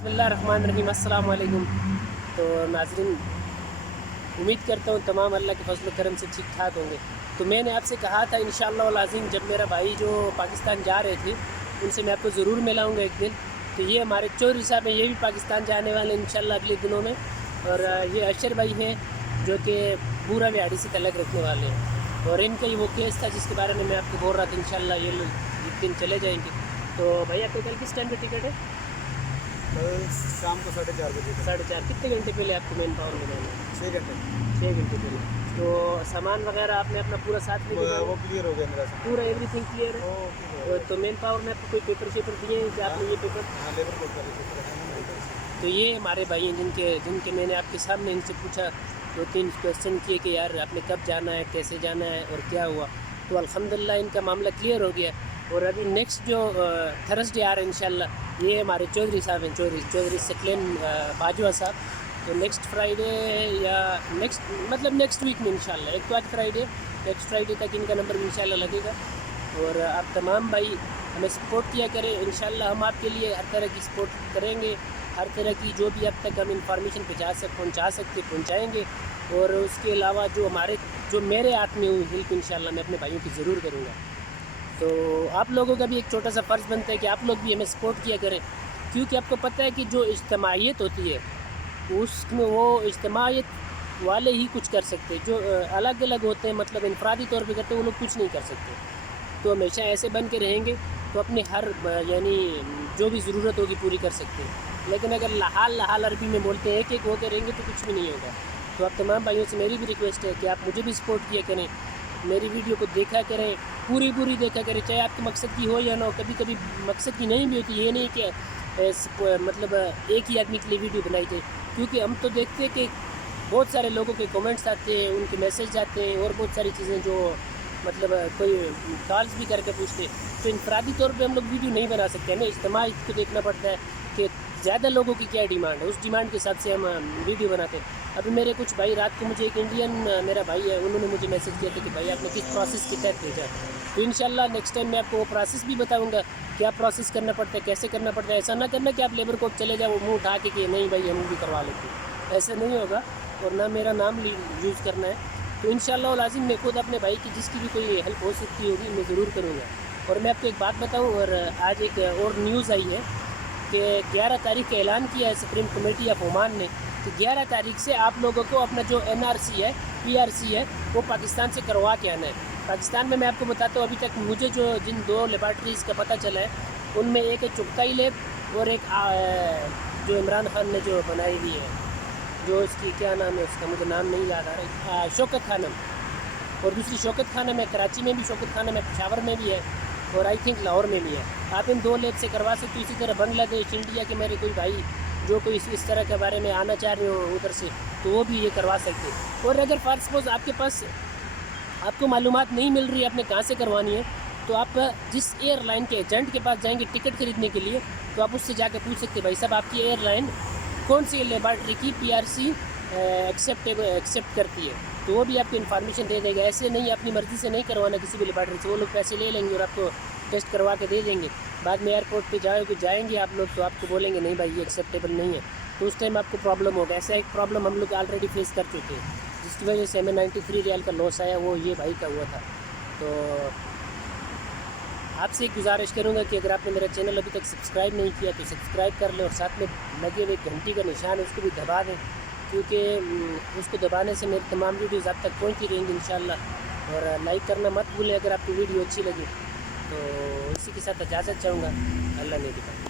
बिस्मिल्लाहिर्रहमानिर्रहीम, अस्सलाम वालेकुम। तो नाज़रीन, उम्मीद करता हूँ तमाम अल्लाह के फजल करम से ठीक ठाक होंगे। तो मैंने आपसे कहा था इंशाअल्लाह लाज़िम, जब मेरा भाई जो पाकिस्तान जा रहे थे उनसे मैं आपको ज़रूर मिलाऊँगा एक दिन। तो ये हमारे चौधरी साहब हैं, ये भी पाकिस्तान जाने वाले हैं इंशाअल्लाह अगले दिनों में। और ये अशर भाई हैं जो कि पूरा बिहाड़ी से तलक रखने वाले हैं। और इनका ही वो केस था जिसके बारे में मैं आपको बोल रहा था, इंशाअल्लाह ये लोग एक दिन चले जाएंगे। तो भैया आपको कल किस टाइम पे टिकट है? कल शाम को 4:30 बजे तक। 4:30। कितने घंटे पहले आपको मैन पावर में जाना है? 6 घंटे। 6 घंटे पहले। तो सामान वगैरह आपने अपना पूरा साथ में वो क्लियर हो गया मेरा सामान। पूरा एवरीथिंग क्लियर है? तो मेन पावर में आपको कोई पेपर शेपर दिए हैं कि आपने ये पेपर? हाँ, लेबर कोड का पेपर है। तो ये हमारे भाई हैं जिनके मैंने आपके सामने इनसे पूछा, 2-3 क्वेश्चन किए कि यार आपने कब जाना है, कैसे जाना है और क्या हुआ। तो अल्हम्दुलिल्लाह इनका मामला क्लियर हो गया। और अभी नेक्स्ट जो थर्सडे आ रहा है इंशाल्लाह, ये हमारे चौधरी साहब हैं, चौधरी सकलेन बाजवा साहब। तो नेक्स्ट फ्राइडे या नेक्स्ट वीक में इंशाल्लाह, एक तो आज फ्राइडे, नेक्स्ट फ्राइडे तक इनका नंबर इंशाल्लाह लगेगा। और आप तमाम भाई हमें सपोर्ट किया करें, इंशाल्लाह हम आपके लिए हर तरह की सपोर्ट करेंगे। हर तरह की जो भी अब तक हम इंफॉर्मेशन पहुंचा सकते पहुंचाएंगे। और उसके अलावा जो मेरे हाथ में हुई हेल्प इंशाल्लाह मैं अपने भाइयों की ज़रूर करूँगा। तो आप लोगों का भी एक छोटा सा फ़र्ज़ बनता है कि आप लोग भी हमें सपोर्ट किया करें, क्योंकि आपको पता है कि जो इज्तिमाइयत होती है उसमें वो इज्तिमाइयत वाले ही कुछ कर सकते हैं। जो अलग अलग होते हैं, मतलब इनफरादी तौर पे करते हैं, वो लोग कुछ नहीं कर सकते। तो हमेशा ऐसे बन के रहेंगे तो अपनी हर यानी जो भी ज़रूरत होगी पूरी कर सकते हैं। लेकिन अगर लहाल अरबी में बोलते हैं एक एक होकर रहेंगे तो कुछ भी नहीं होगा। तो आप तमाम भाइयों से मेरी भी रिक्वेस्ट है कि आप मुझे भी सपोर्ट किया करें, मेरी वीडियो को देखा करें, पूरी देखा करें, चाहे आपके मकसद की हो या ना हो। कभी कभी मकसद की नहीं भी होती, ये नहीं कि मतलब एक ही आदमी के लिए वीडियो बनाई जाए, क्योंकि हम तो देखते हैं कि बहुत सारे लोगों के कमेंट्स आते हैं, उनके मैसेज आते हैं और बहुत सारी चीज़ें जो मतलब कोई कॉल्स भी करके पूछते हैं। तो इनफरादी तौर पे हम लोग वीडियो नहीं बना सकते, हमें इज्तिमाई को देखना पड़ता है कि ज़्यादा लोगों की क्या डिमांड है, उस डिमांड के हिसाब से हम वीडियो बनाते हैं। अभी मेरे कुछ भाई, रात को मुझे एक इंडियन मेरा भाई है, उन्होंने मुझे मैसेज किया था कि भाई आपने किस प्रोसेस के तहत भेजा। तो इंशाल्लाह नेक्स्ट टाइम मैं आपको वो प्रोसेस भी बताऊंगा, क्या प्रोसेस करना पड़ता है, कैसे करना पड़ता है। ऐसा ना करना कि आप लेबर कोर्ट चले जाओ मुँह उठा के कि नहीं भाई हम भी करवा लेते हैं, ऐसा नहीं होगा। और ना मेरा नाम यूज़ करना है। तो इंशाल्लाह लाज़िम मैं खुद अपने भाई की जिसकी भी कोई हेल्प हो सकती होगी मैं ज़रूर करूँगा। और मैं आपको एक बात बताऊँ, और आज एक और न्यूज़ आई है कि 11 तारीख का ऐलान किया है सुप्रीम कमेटी ऑफ ओमान ने कि 11 तारीख से आप लोगों को अपना जो NRC है, PRC है, वो पाकिस्तान से करवा के आना है। पाकिस्तान में मैं आपको बताता हूँ, अभी तक मुझे जिन 2 लेबॉर्ट्रीज़ का पता चला है, उनमें एक है चुगताई लैब और एक जो इमरान खान ने जो बनाई हुई है, जो इसकी क्या नाम है उसका, मुझे नाम नहीं याद आ रहा, शौकत खानम। और दूसरी शौकत खानम है, कराची में भी शौकत खानम है, पेशावर में भी है और आई थिंक लाहौर में भी है। आप इन 2 लैब से करवा सकते हो। इसी तरह बांग्लादेश, इंडिया के मेरे कोई भाई जो कोई इस तरह के बारे में आना चाह रहे हो उधर से, तो वो भी ये करवा सकते हैं। और अगर फॉर सपोज आपके पास आपको मालूमात नहीं मिल रही है आपने कहाँ से करवानी है, तो आप जिस एयरलाइन के एजेंट के पास जाएंगे टिकट खरीदने के लिए, तो आप उससे जाकर पूछ सकते हैं भाई साहब आपकी एयरलाइन कौन सी लेबॉर्ट्री की PRC एक्सेप्ट करती है, तो वो भी आपको इन्फॉर्मेशन दे देगा। ऐसे नहीं अपनी मर्ज़ी से नहीं करवाना किसी भी लेबॉर्ट्री से, वो लोग पैसे ले लेंगे और आपको टेस्ट करवा के दे देंगे। बाद में एयरपोर्ट पे जाएंगे आप लोग तो आपको बोलेंगे नहीं भाई ये एक्सेप्टेबल नहीं है, तो उस टाइम आपको प्रॉब्लम होगा। ऐसा एक प्रॉब्लम हम लोग ऑलरेडी फेस कर चुके हैं, जिसकी वजह से हमें 93 रियाल का लॉस आया, वो ये भाई का हुआ था। तो आपसे एक गुजारिश करूँगा कि अगर आपने मेरा चैनल अभी तक सब्सक्राइब नहीं किया तो सब्सक्राइब कर लें और साथ में लगे हुए घंटी का निशान है उसको भी दबा दें, क्योंकि उसको दबाने से मेरी तमाम वीडियोज़ आप तक पहुँचती रहेंगी इंशाल्लाह। और लाइक करना मत भूलें अगर आपको वीडियो अच्छी लगी। तो इसी के साथ इजाज़त चाहूँगा, अल्लाह ने दिखाया।